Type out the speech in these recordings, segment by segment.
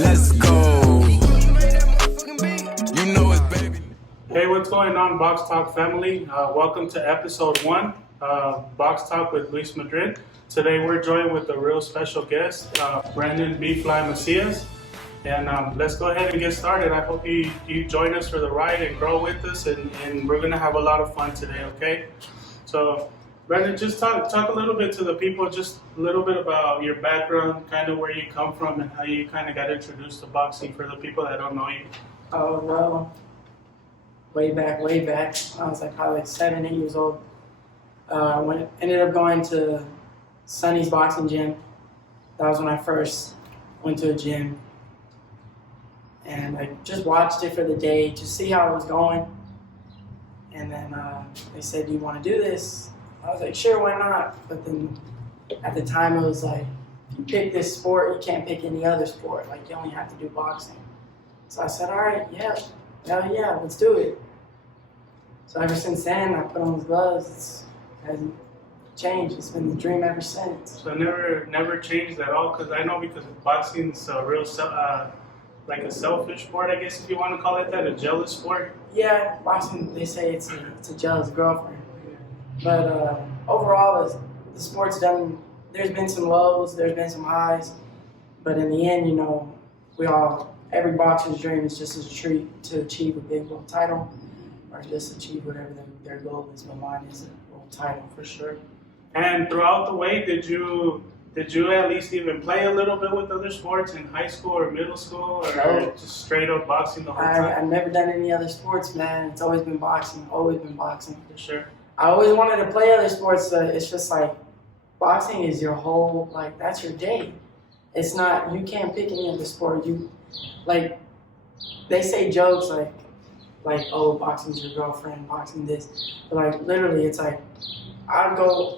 Let's go. You know it, baby. Hey, what's going on, Boxtalk family? Welcome to episode 1, Boxtalk with Luis Madrid. Today we're joined with a real special guest, Brandon Bfly Macias. And let's go ahead and get started. I hope you join us for the ride and grow with us, and we're going to have a lot of fun today, okay? So, Brandon, just talk a little bit to the people, just a little bit about your background, kind of where you come from, and how you kind of got introduced to boxing for the people that don't know you. Oh, well, way back. I was probably 7, 8 years old. Ended up going to Sonny's boxing gym. That was when I first went to a gym. And I just watched it for the day to see how it was going. And then they said, "Do you want to do this?" I was like, "Sure, why not?" But then at the time it was like, if you pick this sport, you can't pick any other sport. Like, you only have to do boxing. So I said, "All right, hell yeah, let's do it." So ever since then, I put on the gloves. It hasn't changed. It's been the dream ever since. So never changed at all, because I know because boxing's a real like a selfish sport, I guess if you want to call it that, a jealous sport. Yeah, boxing, they say it's a jealous girlfriend. But overall, the sport's done. There's been some lows, there's been some highs, but in the end, every boxer's dream is just to achieve a big world title, or just achieve whatever their goal is. But mine is a world title for sure. And throughout the way, did you at least even play a little bit with other sports in high school or middle school, or No. just straight up boxing the whole time? I've never done any other sports, man. It's always been boxing. For sure. I always wanted to play other sports, but it's just like boxing is your whole, that's your day. It's not, you can't pick any other sport. They say jokes like, "Oh, boxing's your girlfriend, boxing this." But literally, it's like,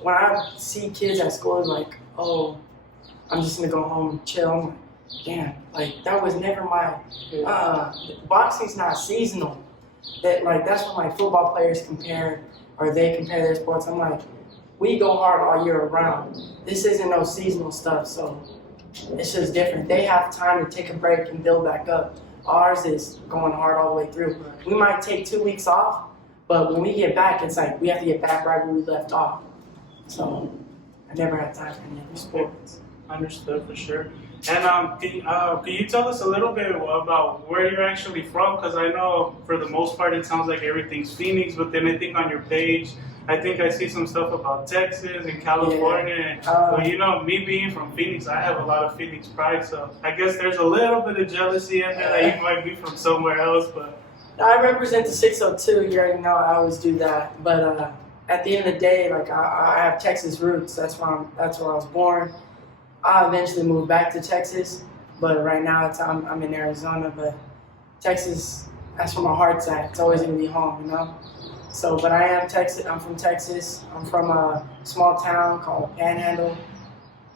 when I see kids at school, it's like, "Oh, I'm just gonna go home and chill." I'm like, damn, that was never my, boxing's not seasonal. That's what my football players compare their sports. I'm like, we go hard all year around. This isn't no seasonal stuff, so it's just different. They have time to take a break and build back up. Ours is going hard all the way through. We might take 2 weeks off, but when we get back, it's like we have to get back right where we left off. So I never had time for any other sports. Understood, for sure. And can you tell us a little bit about where you're actually from? Because I know for the most part it sounds like everything's Phoenix, but then I think on your page, I think I see some stuff about Texas and California. Yeah. Well, me being from Phoenix, I have a lot of Phoenix pride, so I guess there's a little bit of jealousy in there that you might be from somewhere else. But I represent the 602. You already know I always do that. But at the end of the day, I have Texas roots. That's where I was born. I eventually moved back to Texas, but right now I'm in Arizona. But Texas, that's where my heart's at. It's always gonna be home, So, but I am Texas. I'm from Texas. I'm from a small town called Panhandle.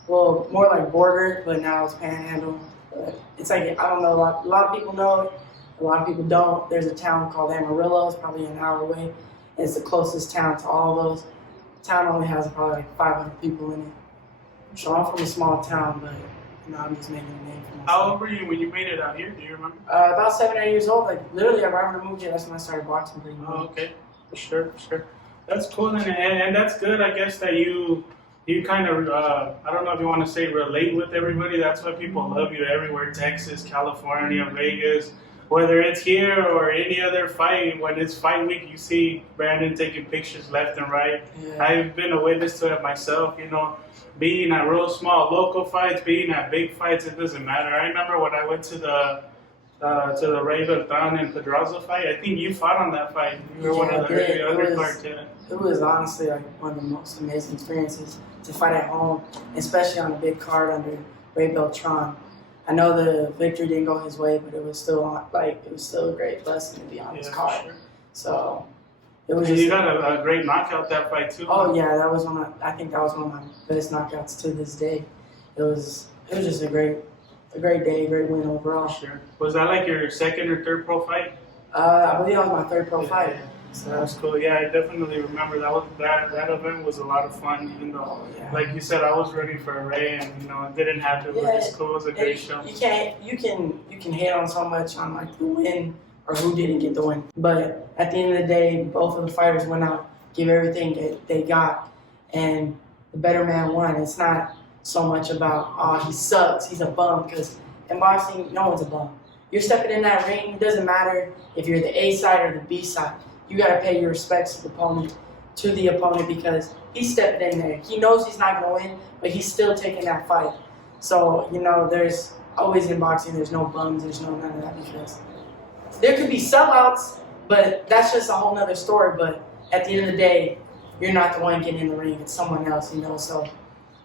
Well, more like border, but now it's Panhandle. But it's I don't know. A lot of people know it. A lot of people don't. There's a town called Amarillo. It's probably an hour away. It's the closest town to all those. The town only has probably 500 people in it. So I'm from a small town, but I'm just making a name for myself. how old were you when you made it out here? Do you remember? About 7 or 8 years old. Literally, I remember moving here. That's when I started boxing pretty much. Oh, okay. For sure. That's cool, and that's good, I guess, that you kind of, I don't know if you want to say relate with everybody. That's why people love you everywhere, Texas, California, Vegas. Whether it's here or any other fight, when it's fight week, you see Brandon taking pictures left and right. Yeah. I've been a witness to it myself, being at real small local fights, being at big fights, it doesn't matter. I remember when I went to the Ray Beltran and Pedraza fight. I think you fought on that fight. You were one of the undercards. It was honestly one of the most amazing experiences to fight at home, especially on a big card under Ray Beltran. I know the victory didn't go his way, but it was still a great blessing to be on his card. Sure. So it was. You got a great knockout that fight too. Oh yeah, I think that was one of my best knockouts to this day. It was just a great day, great win overall. Sure. Was that like your second or third pro fight? I believe that was my third pro fight. So That was cool. Yeah, I definitely remember that event was a lot of fun. Even though, like you said, I was rooting for Ray, and it didn't happen. But it's cool. It was a great show. You can hate on so much on like the win or who didn't get the win, but at the end of the day, both of the fighters went out, give everything that they got, and the better man won. It's not so much about he sucks, he's a bum, because in boxing, no one's a bum. You're stepping in that ring. It doesn't matter if you're the A side or the B side. You got to pay your respects to the opponent because he's stepping in there. He knows he's not going to win, but he's still taking that fight. So, there's always in boxing, there's no bums, there's none of that, because there could be sellouts, but that's just a whole nother story. But at the end of the day, you're not the one getting in the ring. It's someone else, So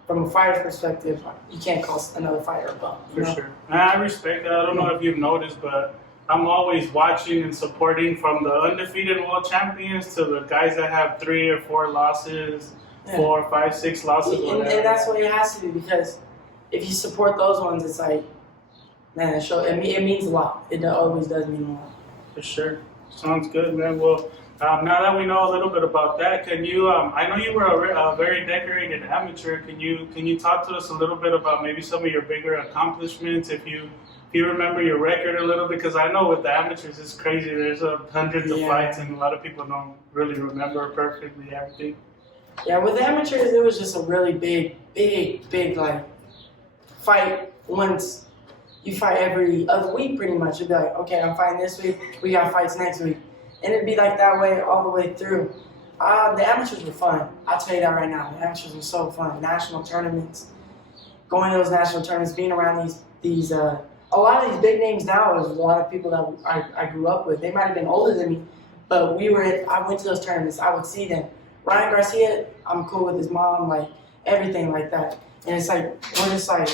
from a fighter's perspective, you can't call another fighter a bum. For sure. I respect that. I don't know if you've noticed, but I'm always watching and supporting, from the undefeated world champions to the guys that have 3 or 4 losses, 4, 5, 6 losses. And that's what it has to be, because if you support those ones, it's like, man, it means a lot. It always does mean a lot. For sure. Sounds good, man. Well, now that we know a little bit about that, can you? I know you were a very decorated amateur. Can you talk to us a little bit about maybe some of your bigger accomplishments, if you remember your record a little bit? Because I know with the amateurs it's crazy. There's hundreds of fights, and a lot of people don't really remember perfectly everything. Yeah, with the amateurs, it was just a really big like fight once. You fight every other week pretty much. You'd be like, okay, I'm fighting this week. We got fights next week. And it'd be like that way all the way through. The amateurs were fun. I'll tell you that right now. The amateurs were so fun. National tournaments, going to those national tournaments, being around these a lot of these big names now is a lot of people that I grew up with. They might have been older than me, but I went to those tournaments. I would see them. Mikey Garcia, I'm cool with his mom, like everything like that. And it's like, we're just like,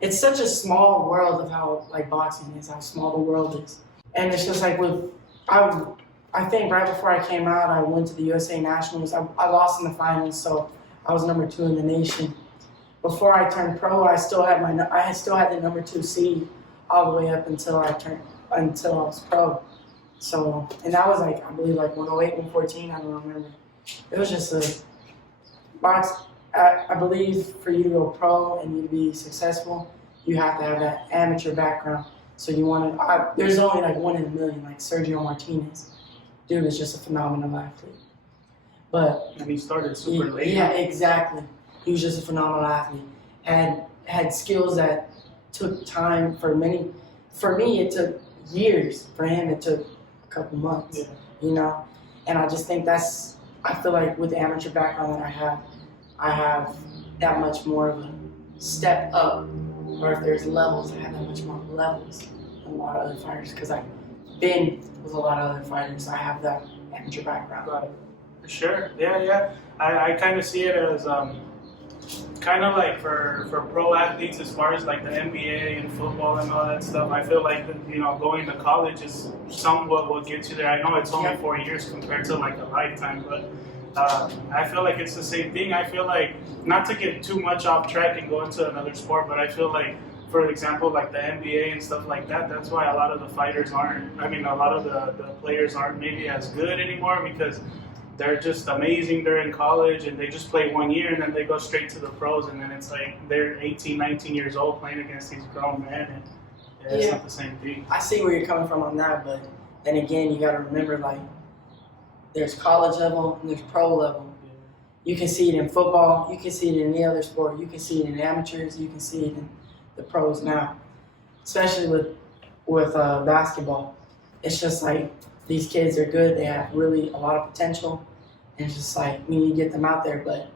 it's such a small world of how like boxing is, how small the world is. And it's just like I think right before I came out, I went to the USA Nationals. I lost in the finals, so I was number 2 in the nation. Before I turned pro, I still had the number 2 seed all the way up until I was pro. So, and that was like, I believe like 108, 114, I don't remember. It was just I believe for you to go pro and you to be successful, you have to have that amateur background. So there's only like 1 in a million, like Sergio Martinez. Dude is just a phenomenal athlete. And he started super late. Yeah, exactly. He was just a phenomenal athlete. Had skills that took time for many. For me, it took years. For him, it took a couple months. Yeah. And I just think I feel like with the amateur background that I have that much more of a step up. Or if there's levels, I have that much more levels than a lot of other fighters, because I've been with a lot of other fighters. I have that amateur background. Right. For sure. Yeah. I kind of see it as kind of like for pro athletes, as far as like the NBA and football and all that stuff. I feel like going to college is somewhat what gets you there. I know it's only 4 years compared to like a lifetime, but I feel like it's the same thing. I feel like, not to get too much off track and go into another sport, but I feel like, for example, like the NBA and stuff like that, that's why a lot of the fighters a lot of the players aren't maybe as good anymore, because they're just amazing during college and they just play 1 year and then they go straight to the pros, and then it's like they're 18, 19 years old playing against these grown men, and it's not the same thing. I see where you're coming from on that, but then again, you got to remember, like, there's college level and there's pro level. You can see it in football, you can see it in any other sport, you can see it in amateurs, you can see it in the pros now, especially with basketball. It's just like, these kids are good, they have really a lot of potential, and it's just like, we need to get them out there, but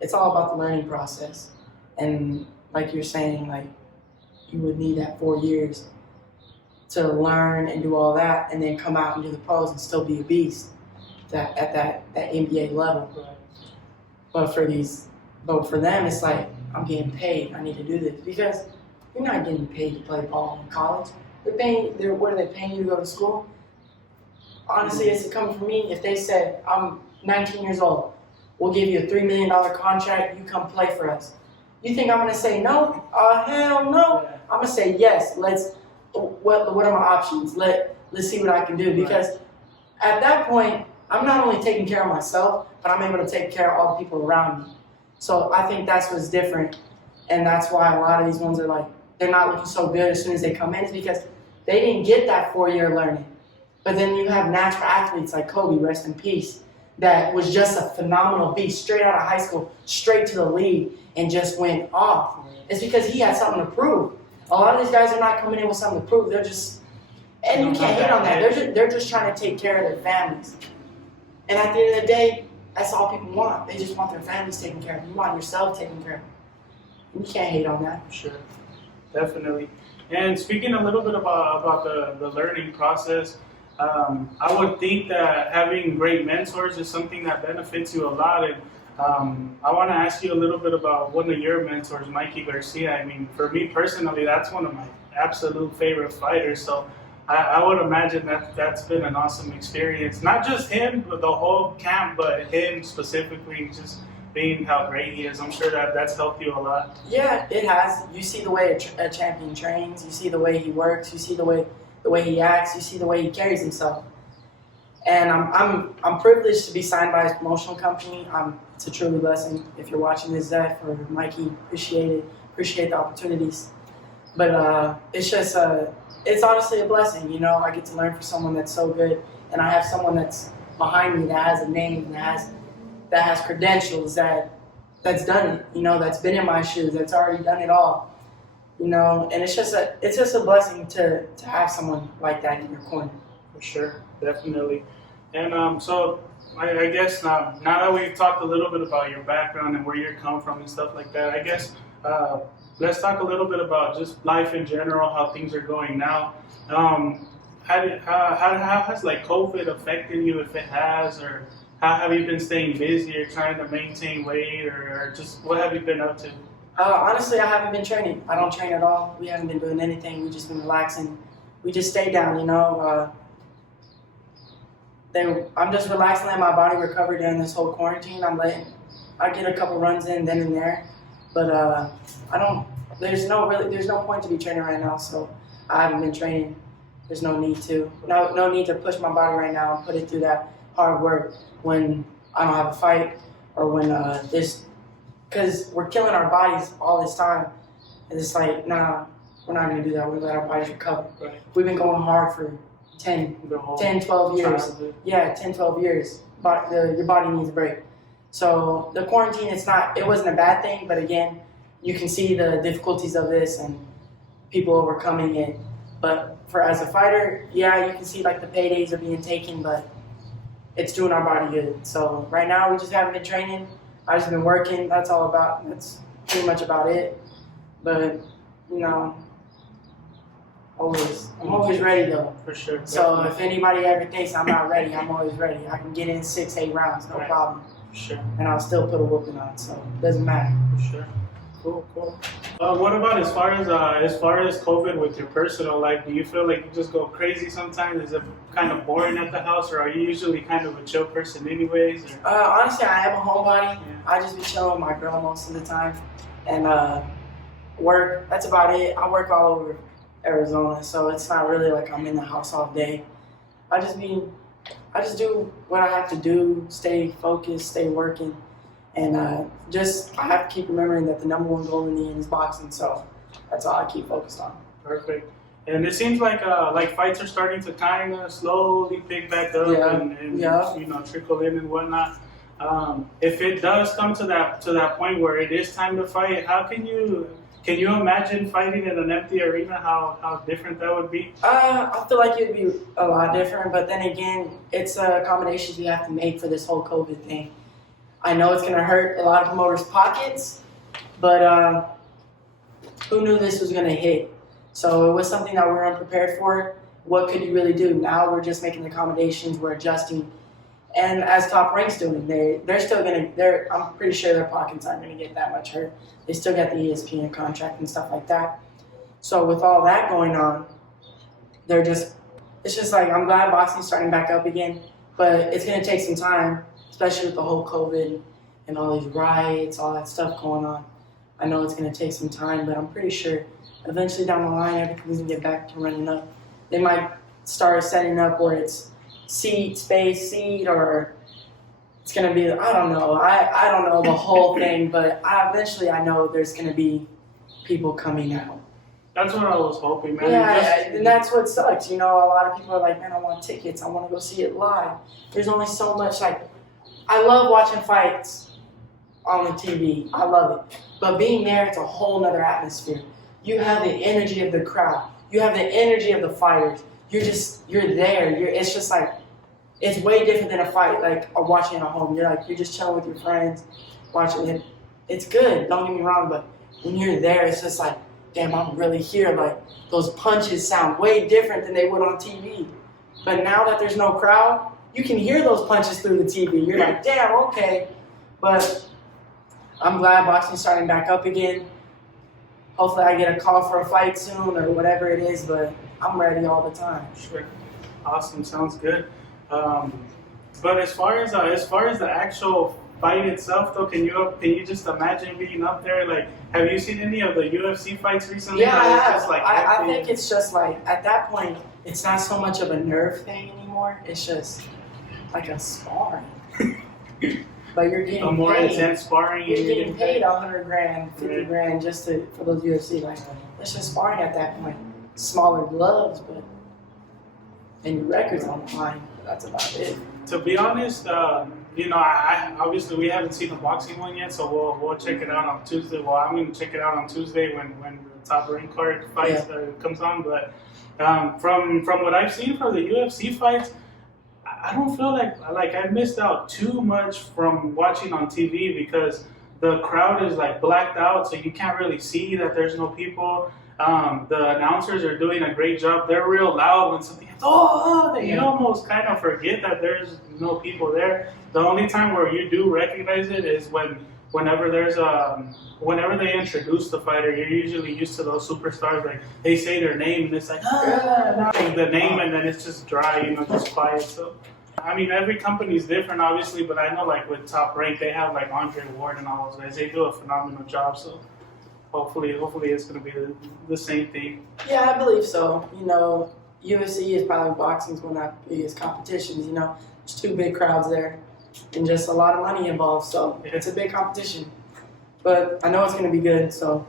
it's all about the learning process. And like you're saying, like, you would need that 4 years to learn and do all that, and then come out and do the pros and still be a beast at that NBA level. But for them, it's like, I'm getting paid, I need to do this, because you're not getting paid to play ball in college. What are they paying you to go to school? Honestly, it's coming from me. If they said, I'm 19 years old, we'll give you a $3 million contract, you come play for us. You think I'm going to say no? Hell no. I'm going to say yes. What are my options? Let's see what I can do. Because at that point, I'm not only taking care of myself, but I'm able to take care of all the people around me. So I think that's what's different, and that's why a lot of these ones are like, they're not looking so good as soon as they come in, is because they didn't get that 4-year learning. But then you have natural athletes like Kobe, rest in peace, that was just a phenomenal beast, straight out of high school, straight to the league, and just went off. It's because he had something to prove. A lot of these guys are not coming in with something to prove. They're just, and you can't hate on that. They're just trying to take care of their families. And at the end of the day, that's all people want. They just want their families taken care of. You want yourself taken care of. You can't hate on that. Sure, definitely. And speaking a little bit about the learning process, I would think that having great mentors is something that benefits you a lot. And I want to ask you a little bit about one of your mentors, Mikey Garcia. I mean, for me personally, that's one of my absolute favorite fighters. So I would imagine that that's been an awesome experience. Not just him, but the whole camp, but him specifically, just being how great he is. I'm sure that that's helped you a lot. Yeah, it has. You see the way a champion trains. You see the way he works. You see the way he acts. You see the way he carries himself. And I'm privileged to be signed by his promotional company. It's a truly blessing. If you're watching this, Zach or Mikey, appreciate it. Appreciate the opportunities. But it's just it's honestly a blessing. You know, I get to learn from someone that's so good, and I have someone that's behind me that has a name, that has credentials, that's done it. You know, that's been in my shoes, that's already done it all. You know, and it's just a blessing to have someone like that in your corner. For sure, definitely. And so I guess now that we've talked a little bit about your background and where you come from and stuff like that, I guess let's talk a little bit about just life in general, how things are going now. How has like COVID affected you, if it has, or how have you been staying busy or trying to maintain weight, or just what have you been up to? Honestly, I haven't been training. I don't train at all. We haven't been doing anything. We've just been relaxing. We just stay down, you know. I'm just relaxing, letting my body recover during this whole quarantine. I get a couple runs in then and there, but there's no point to be training right now, so I haven't been training. There's no need to. No need to push my body right now and put it through that hard work when I don't have a fight, or when because we're killing our bodies all this time, and it's like, nah, we're not going to do that. We're going to let our bodies recover. Right. We've been going hard for 10, 12 years. Yeah, 10, 12 years. But your body needs a break. So the quarantine, it wasn't a bad thing, but again, you can see the difficulties of this and people overcoming it. But as a fighter, yeah, you can see like the paydays are being taken, but it's doing our body good. So right now we just haven't been training. I've just been working. That's pretty much about it. But, you know, I'm always ready though. For sure. So if anybody ever thinks I'm not ready, I'm always ready. I can get in 6-8 rounds, no problem. For sure. And I'll still put a whooping on, so it doesn't matter. For sure. Cool. What about as far as COVID with your personal life? Do you feel like you just go crazy sometimes? Is it kind of boring at the house, or are you usually kind of a chill person anyways? Honestly, I am a homebody. Yeah. I just be chilling with my girl most of the time, and work. That's about it. I work all over Arizona, so it's not really like I'm in the house all day. I just do what I have to do, stay focused, stay working, and I have to keep remembering that the number one goal in the end is boxing, so that's all I keep focused on. Perfect. And it seems like fights are starting to kind of slowly pick back up and you know, trickle in and whatnot. If it does come to that point where it is time to fight, how can you imagine fighting in an empty arena? How different that would be? I feel like it would be a lot different, but then again, it's accommodations we have to make for this whole COVID thing. I know it's going to hurt a lot of promoters' pockets, but who knew this was going to hit? So it was something that we were unprepared for. What could you really do? Now we're just making accommodations, we're adjusting. And as Top Rank's doing, they're still going to, I'm pretty sure their pockets aren't going to get that much hurt. They still got the ESPN contract and stuff like that. So with all that going on, it's just like, I'm glad boxing's starting back up again, but it's going to take some time, especially with the whole COVID and all these riots, all that stuff going on. I know it's going to take some time, but I'm pretty sure eventually down the line, everything's going to get back to running up. They might start setting up where it's seat, or it's gonna be, I don't know. I don't know the whole thing, but eventually I know there's gonna be people coming out. That's what I was hoping, man. Yeah, and that's what sucks. You know, a lot of people are like, man, I want tickets. I want to go see it live. There's only so much. Like, I love watching fights on the TV. I love it. But being there, it's a whole nother atmosphere. You have the energy of the crowd. You have the energy of the fighters. You're there. It's just like, it's way different than a fight, like watching at home. You're just chilling with your friends, watching it. It's good, don't get me wrong, but when you're there, it's just like, damn, I'm really here. Like, those punches sound way different than they would on TV. But now that there's no crowd, you can hear those punches through the TV. You're like, damn, okay. But I'm glad boxing's starting back up again. Hopefully I get a call for a fight soon or whatever it is, but I'm ready all the time. Sure. Awesome. Sounds good. But as far as the actual fight itself, though, can you just imagine being up there? Like, have you seen any of the UFC fights recently? Yeah, I have. Just like I think it's just like, at that point, it's not so much of a nerve thing anymore. It's just like a sparring. But you're getting a more paid. intense sparring. You're getting paid $100 grand, $50 grand just for those UFC. Like, it's just sparring at that point. Smaller gloves, but and your record's on the line. But that's about it. To be honest, I obviously we haven't seen the boxing one yet, so we'll check it out on Tuesday. Well, I'm going to check it out on Tuesday when the top rank card fights comes on. But from what I've seen for the UFC fights, I don't feel like I missed out too much from watching on TV because the crowd is like blacked out, so you can't really see that there's no people. The announcers are doing a great job. They're real loud when something happens. You almost kind of forget that there's no people there. The only time where you do recognize it is whenever they introduce the fighter. You're usually used to those superstars, like they say their name and it's like the name, and then it's just dry, just quiet. So I mean, every company's different, obviously, but I know like with Top Rank, they have like Andre Ward and all those guys. They do a phenomenal job. So hopefully it's going to be the same thing. Yeah, I believe so. UFC is probably boxing's one of the biggest competitions. There's two big crowds there, and just a lot of money involved. So it's a big competition. But I know it's going to be good. So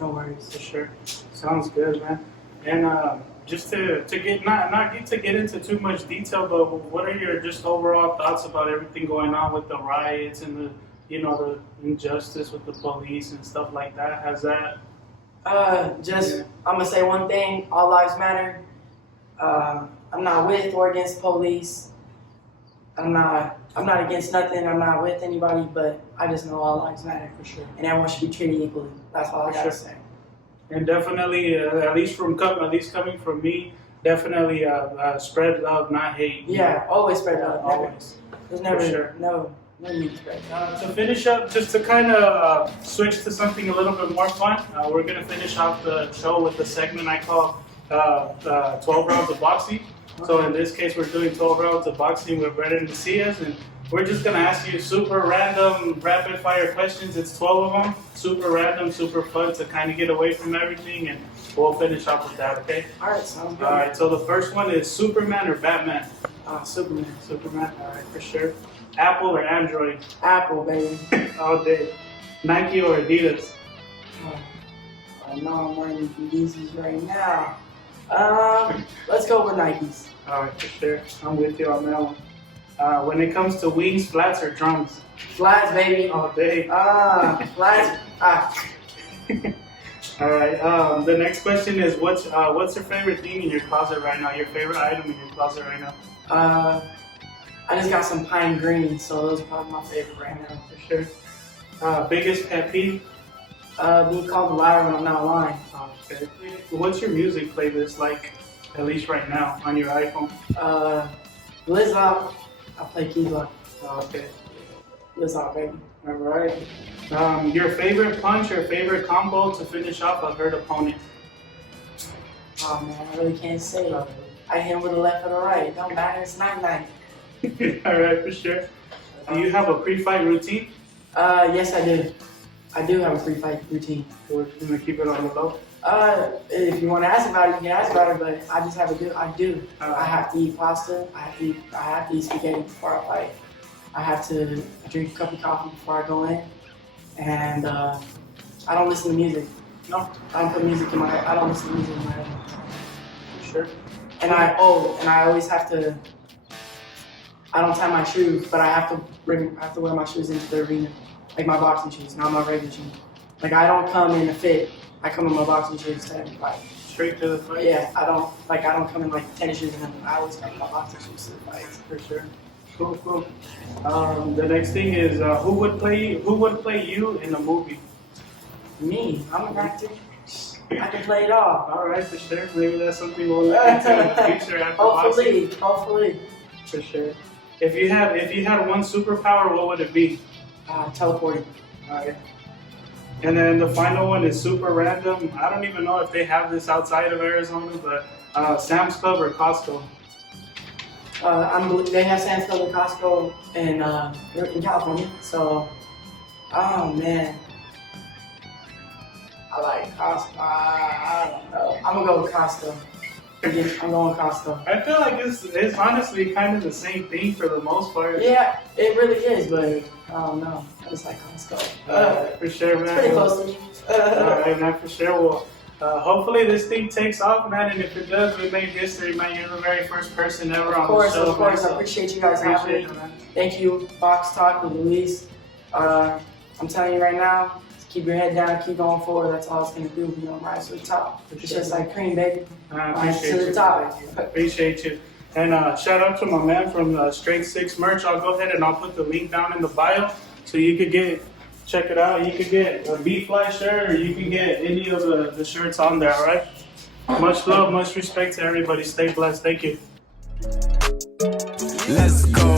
no worries. For sure. Sounds good, man. And just to get not to get into too much detail, but what are your just overall thoughts about everything going on with the riots and the the injustice with the police and stuff like that? Has that? I'm gonna say one thing: all lives matter. I'm not with or against police. I'm not against nothing. I'm not with anybody, but I just know all lives matter. For sure. And everyone should be treated equally. That's all I gotta say. And definitely, at least coming from me, definitely spread love, not hate. Yeah, always spread love. Always. There's never no need to spread love. To finish up, just to kind of switch to something a little bit more fun, we're going to finish off the show with the segment I call 12 Rounds of Boxing. So in this case, we're doing 12 rounds of boxing with Breenan and Macias, and we're just going to ask you super random, rapid-fire questions. It's 12 of them, super random, super fun to kind of get away from everything, and we'll finish off with that, okay? All right, sounds good. All right, so the first one is Superman or Batman? Superman. Superman, all right, for sure. Apple or Android? Apple, baby. All day. Nike or Adidas? No, I'm wearing Yeezys right now. Let's go with Nikes. All right, for sure. I'm with you on that one. When it comes to wings, flats or drums? Flats, baby. All day. Flats. All right. The next question is, what's your favorite thing in your closet right now? Your favorite item in your closet right now? I just got some pine greens, so those are probably my favorite right now. For sure. Biggest pet peeve? Being called a liar when I'm not lying. Okay. What's your music playlist like, at least right now, on your iPhone? Blizzard. I play keyboard. Okay. Blizzard, baby. All right. Your favorite punch or favorite combo to finish off a hurt opponent? Oh man, I really can't say. I hit him with the left or the right. It don't matter. It's night. All right, for sure. Do you have a pre-fight routine? Yes, I do. I do have a pre-fight routine. We're gonna keep it on the low. If you want to ask about it, you can ask about it. But I just have a do. I have to eat pasta. I have to eat spaghetti before I fight. I have to drink a cup of coffee before I go in, and I don't listen to music. No. I don't put music in my. I don't listen to music in my head. Sure. And I always have to. I don't tie my shoes, but I have to wear my shoes into the arena, like my boxing shoes, not my regular shoes. Like I don't come in a fit. I come in my boxing shoes to every fight. Straight to the fight. Yeah, I don't come in like tennis shoes and then I always come in my boxing shoes to the fight. For sure. Cool. The next thing is who would play you in a movie? Me, I'm an actor. I can play it all. All right, for sure. Maybe that's something we'll look into in the future after boxing. Hopefully. For sure. If you had one superpower, what would it be? Teleporting. Alright. And then the final one is super random. I don't even know if they have this outside of Arizona, but Sam's Club or Costco? They have Sam's Club and Costco in California. So, oh man. I like Costco. I don't know. I'm gonna go with Costco. I'm going Costco. I feel like it's honestly kind of the same thing for the most part. Yeah, it really is, but I don't know. I just like Costco. For sure, man. It's pretty close to me. Alright, man, for sure. Well, hopefully this thing takes off, man, and if it does, we make history, man. You're the very first person ever on the show. Of course. I appreciate you guys having me. Thank you, Boxtalk with Luis. I'm telling you right now, just keep your head down, keep going forward. That's all it's gonna do. You know, rise to the top. It's just like cream, baby. I Rise appreciate to the you. top. Appreciate you. And shout out to my man from Strength 6 merch. I'll go ahead and I'll put the link down in the bio so you could check it out. You could get a Bfly shirt or you can get any of the shirts on there, all right? Much love, much respect to everybody. Stay blessed. Thank you. Let's go.